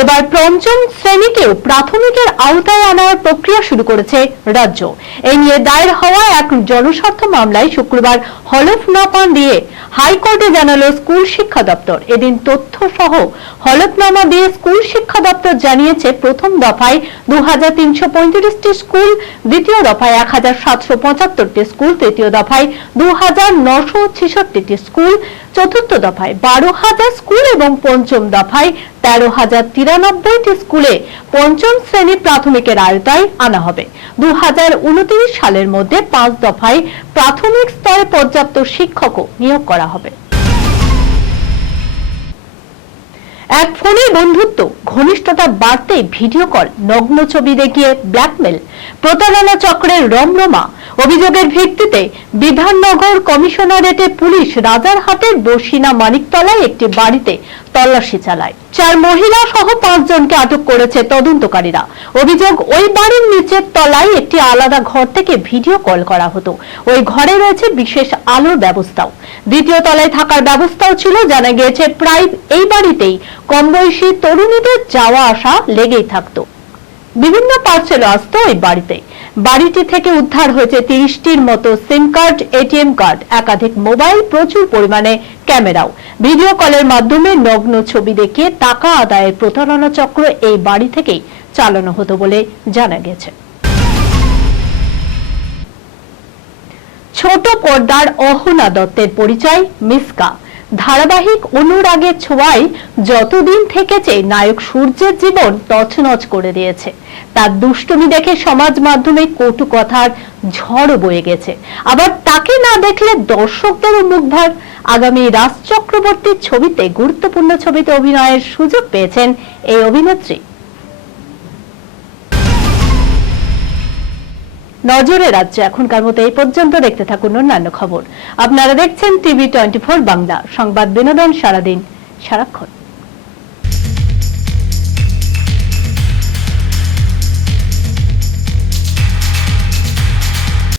এবার পঞ্চম শ্রেণীকেও প্রাথমিকের আওতায় আনার প্রক্রিয়া শুরু করেছে রাজ্য। এই নিয়ে দায়ের হওয়া এক জনস্বার্থ মামলায় শুক্রবার হলফনামা দিয়ে হাইকোর্টে জানালো স্কুল শিক্ষা দপ্তর। এদিন তথ্য সহ হলফনামা দিয়ে স্কুল শিক্ষা দপ্তর জানিয়েছে, প্রথম দফায় দু টি স্কুল, দ্বিতীয় দফায় এক টি স্কুল, তৃতীয় দফায় দু টি স্কুল, চতুর্থ দফায় বারো হাজার স্কুল এবং পঞ্চম দফায় তেরো হাজার তিরানব্বইটি স্কুলে পঞ্চম শ্রেণি প্রাথমিকের আয়তায় আনা হবে। দু হাজার উনত্রিশ সালের মধ্যে পাঁচ দফায় প্রাথমিক স্তরে পর্যাপ্ত শিক্ষকও নিয়োগ করা হবে। এক ফোনে বন্ধুত্ব, ঘনিষ্ঠতা বাড়তে ভিডিও কল, নগ্ন ছবি দেখিয়ে ব্ল্যাকমেল, প্রতারণা চক্রের রমরমা, অভিযোগের ভিত্তিতে বিধাননগর কমিশনারেটে পুলিশ রাজারহাটের বসিনা মানিকতলায় একটি বাড়িতে তল্লাশি চালায়। চার মহিলা সহ পাঁচজনকে আটক করেছে তদন্তকারীরা। অভিযোগ, ওই বাড়ির নিচের তলায় একটি আলাদা ঘর থেকে ভিডিও কল করা হতো। ওই ঘরে রয়েছে বিশেষ আলোর ব্যবস্থাও। দ্বিতীয় তলায় থাকার ব্যবস্থাও ছিল, জানা গিয়েছে, প্রায় এই বাড়িতেই কমবয়সী তরুণীদের যাওয়া আসা লেগেই থাকতো। বিভিন্ন পার্সেল আসতো ওই বাড়িতে বাড়িটি থেকে উদ্ধার হয়েছে তিরিশটির মতো সিম কার্ড, এটিএম কার্ড, একাধিক মোবাইল, প্রচুর পরিমাণে ক্যামেরাও। ভিডিও কলের মাধ্যমে নগ্ন ছবি দেখিয়ে টাকা আদায়ের প্রতারণা চক্র এই বাড়ি থেকেই চালানো হতো বলে জানা গেছে। ছোট পর্দার অহনা দত্তের পরিচয়, মিসকা। ধারাবাহিক অনুরাগের ছোঁয়ায় যতদিন থেকেছে নায়ক সূর্যের জীবন তছনছ করে দিয়েছে। তার দুষ্টুমি দেখে সমাজ মাধ্যমে কটু কথার ঝড় বয়ে গেছে। আবার তাকে না দেখলে দর্শকদেরও মুখভার আগামী রাজ চক্রবর্তীর ছবিতে গুরুত্বপূর্ণ ছবিতে অভিনয়ের সুযোগ পেয়েছেন এই অভিনেত্রী। নজরে রাজ্য এখনকার মতো এই পর্যন্ত দেখতে থাকুন অন্যান্য খবর। আপনারা দেখছেন টিভি টোয়েন্টি ফোর বাংলা। সংবাদ বিনোদন সারাদিন সারাক্ষণ।